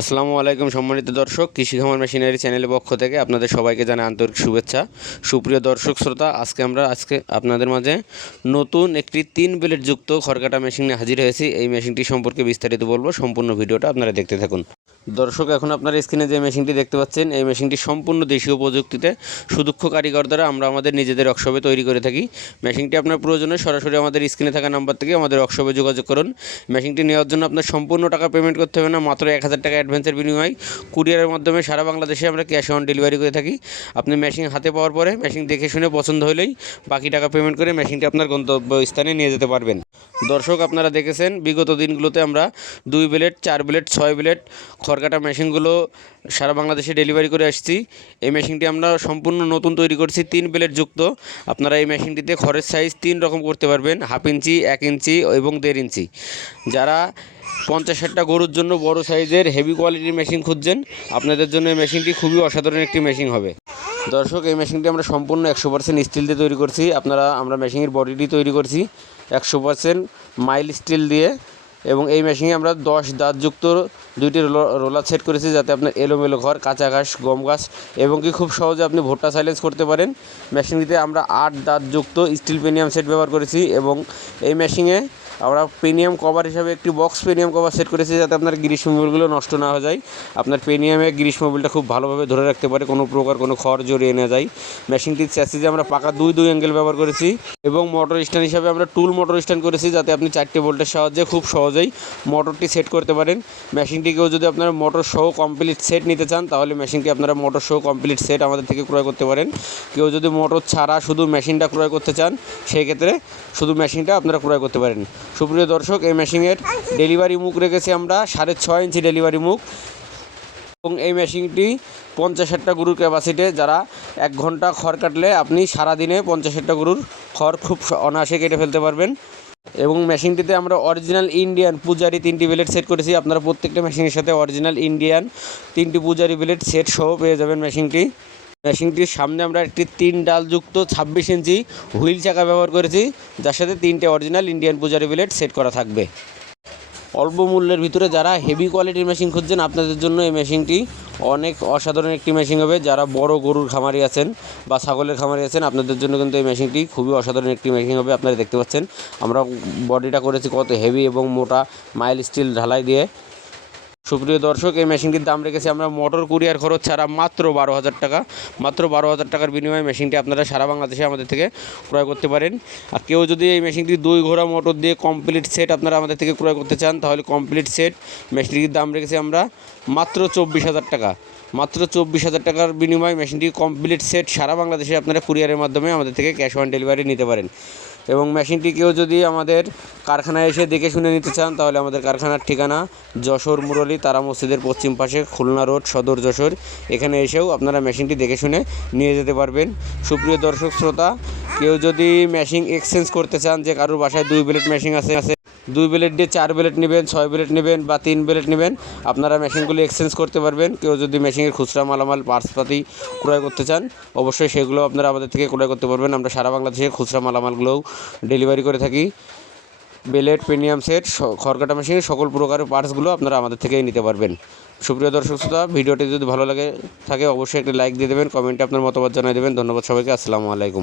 আসসালামু আলাইকুম সম্মানিত দর্শক, কৃষি খামার মেশিনারি চ্যানেলের পক্ষ থেকে আপনাদের সবাইকে জানাই আন্তরিক শুভেচ্ছা। সুপ্রিয় দর্শক শ্রোতা, আজকে আপনাদের মাঝে নতুন একটি 3 ব্লেড যুক্ত খড়কাটা মেশিন নিয়ে হাজির হয়েছি। এই মেশিনটি সম্পর্কে বিস্তারিত বলবো, সম্পূর্ণ ভিডিওটা আপনারা দেখতে থাকুন। দর্শক, এখন আপনারা স্ক্রিনে যে মেশিনটি দেখতে পাচ্ছেন, এই মেশিনটি সম্পূর্ণ দেশীয় প্রযুক্তিতে সুদক্ষ কারিগর দ্বারা আমরা আমাদের নিজেদের ওয়ার্কশপে তৈরি করে থাকি। মেশিনটি আপনার প্রয়োজনে সরাসরি আমাদের স্ক্রিনে থাকা নাম্বার থেকে আমাদের ওয়ার্কশপে যোগাযোগ করুন। মেশিনটি নেওয়ার জন্য আপনার সম্পূর্ণ টাকা পেমেন্ট করতে হবে না, মাত্র 1000 টাকা অ্যাডভান্সের বিনিময়ে কুরিয়ারের মাধ্যমে সারা বাংলাদেশে আমরা ক্যাশ অন ডেলিভারি করে থাকি। আপনি মেশিন হাতে পাওয়ার পরে মেশিন দেখে শুনে পছন্দ হলেই বাকি টাকা পেমেন্ট করে মেশিনটি আপনার গন্তব্যস্থানে নিয়ে যেতে পারবেন। দর্শক, আপনারা দেখেছেন বিগত দিনগুলোতে আমরা 2 ব্লেড, 4 ব্লেড, 6 ব্লেড খড়কাটা মেশিনগুলো সারা বাংলাদেশে ডেলিভারি করে আসছি। এই মেশিনটি আমরা সম্পূর্ণ নতুন তৈরি করছি, 3 ব্লেড যুক্ত। আপনারা এই মেশিনটিতে খড়ের সাইজ 3 রকম করতে পারবেন: 1/2 ইঞ্চি, 1 ইঞ্চি এবং 1.5 ইঞ্চি। যারা 50-60টা গরুর জন্য বড় সাইজের হেভি কোয়ালিটির মেশিন খুঁজছেন, আপনাদের জন্য এই মেশিনটি খুবই অসাধারণ একটি মেশিন হবে। দর্শক, এই মেশিনটি আমরা সম্পূর্ণ 100% স্টিল দিয়ে তৈরি করছি। আমরা মেশিনের বডিটি তৈরি করছি 100% মাইল স্টিল দিয়ে, এবং এই মেশিনে আমরা 10 দাঁতযুক্ত 2টি রোলার সেট করেছি, যাতে আপনার এলোমেলো ঘর, কাঁচা ঘাস, গম ঘাস এবং কি খুব সহজে আপনি ভুট্টা সাইলেন্স করতে পারেন। মেশিনটিতে আমরা 8 দাঁতযুক্ত স্টিল পেনিয়াম সেট ব্যবহার করেছি, এবং এই মেশিনে আমরা পেনিয়াম কভার হিসাবে একটি বক্স পেনিয়াম কভার সেট করেছি, যাতে আপনার গ্রিস মোবিলগুলো নষ্ট না হয়ে যায়। আপনার পেনিয়ামে গ্রিস মোবিলটা খুব ভালোভাবে ধরে রাখতে পারে, কোনো প্রকার কোনো খড় জড়িয়ে না যায়। মেশিনটির চ্যাসিসে আমরা পাকা 2 অ্যাঙ্গেল ব্যবহার করেছি, এবং মোটর স্ট্যান্ড হিসাবে আমরা টুল মোটর স্ট্যান্ড করেছি, যাতে আপনি 4টে ভোল্টের সাহায্যে খুব সহজেই মোটরটি সেট করতে পারেন। মেশিনটিকেও যদি আপনারা মোটর সহ কমপ্লিট সেট নিতে চান, তাহলে মেশিনটি আপনারা মোটর সহ কমপ্লিট সেট আমাদের থেকে ক্রয় করতে পারেন। কেউ যদি মোটর ছাড়া শুধু মেশিনটা ক্রয় করতে চান, সেই ক্ষেত্রে শুধু মেশিনটা আপনারা ক্রয় করতে পারেন। সুপ্রিয় দর্শক, এই মেশিনের ডেলিভারি মুখ রেখেছি আমরা 6.5 ইঞ্চি ডেলিভারি মুখ, এবং এই মেশিনটি 50-60টা গরুর ক্যাপাসিটি। যারা 1 ঘন্টা খড় কাটলে আপনি সারাদিনে 50-60টা গরুর খড় খুব অনায়াসে কেটে ফেলতে পারবেন। এবং মেশিনটিতে আমরা অরিজিনাল ইন্ডিয়ান পূজারি 3টি ব্লেড সেট করেছি। আপনারা প্রত্যেকটা মেশিনের সাথে অরিজিনাল ইন্ডিয়ান 3টি পূজারি ব্লেড সেট সহ পেয়ে যাবেন। মেশিনটির সামনে আমরা একটি 3 ডালযুক্ত 26 ইঞ্চি হুইল চাকা ব্যবহার করেছি, যার সাথে 3টে অরিজিনাল ইন্ডিয়ান পূজারি ব্লেড সেট করা থাকবে। অল্প মূল্যের ভিতরে যারা হেভি কোয়ালিটির মেশিন খুঁজছেন, আপনাদের জন্য এই মেশিনটি অনেক অসাধারণ একটি মেশিন হবে। যারা বড় গরুর খামারি আছেন বা ছাগলের খামারি আছেন, আপনাদের জন্য কিন্তু এই মেশিনটি খুবই অসাধারণ একটি মেশিন হবে। আপনারা দেখতে পাচ্ছেন আমরা বডিটা করেছি কত হেভি এবং মোটা মাইল স্টিল ঢালাই দিয়ে। সুপ্রিয় দর্শক, এই মেশিনটির দাম রেখেছি আমরা মোটর কুরিয়ার খরচ ছাড়া মাত্র 12,000 টাকা। মাত্র 12,000 টাকার বিনিময়ে মেশিনটি আপনারা সারা বাংলাদেশে আমাদের থেকে ক্রয় করতে পারেন। আর কেউ যদি এই মেশিনটি 2 ঘোড়া মোটর দিয়ে কমপ্লিট সেট আপনারা আমাদের থেকে ক্রয় করতে চান, তাহলে কমপ্লিট সেট মেশিনটির দাম রেখেছি আমরা মাত্র 24,000 টাকা। মাত্র 24,000 টাকার বিনিময়ে মেশিনটি কমপ্লিট সেট সারা বাংলাদেশে আপনারা কুরিয়ারের মাধ্যমে আমাদের থেকে ক্যাশ অন ডেলিভারি নিতে পারেন। এবং মেশিনটি কেউ যদি আমাদের কারখানায় এসে দেখে শুনে নিতে চান, তাহলে আমাদের কারখানার ঠিকানা যশোর মুরলী তারা মসজিদের পশ্চিম পাশে, খুলনা রোড, সদর যশোর। এখানে এসেও আপনারা মেশিনটি দেখে শুনে নিয়ে যেতে পারবেন। সুপ্রিয় দর্শক শ্রোতা, কেউ যদি মেশিন এক্সচেঞ্জ করতে চান, যে কারোর বাসায় 2 ব্লেড মেশিন আছে, 2 ব্লেড দিয়ে 4 ব্লেড নেবেন, 6 ব্লেড নেবেন বা 3 ব্লেড নেবেন, আপনারা মেশিনগুলো এক্সচেঞ্জ করতে পারবেন। কেউ যদি মেশিনের খুচরা মালামাল পার্টসপাতি ক্রয় করতে চান, অবশ্যই সেগুলো আপনারা আমাদের থেকে ক্রয় করতে পারবেন। আমরা সারা বাংলাদেশে খুচরা মালামালগুলোও ডেলিভারি করে থাকি। ব্লেড, পেনিয়াম সেট, খড়কাটা মেশিনের সকল প্রকারের পার্টসগুলো আপনারা আমাদের থেকেই নিতে পারবেন। সুপ্রিয় দর্শক শ্রোতা, ভিডিওটি যদি ভালো লাগে থাকে অবশ্যই একটি লাইক দিয়ে দেবেন, কমেন্টে আপনার মতামত জানিয়ে দেবেন। ধন্যবাদ সবাইকে। আসসালামু আলাইকুম।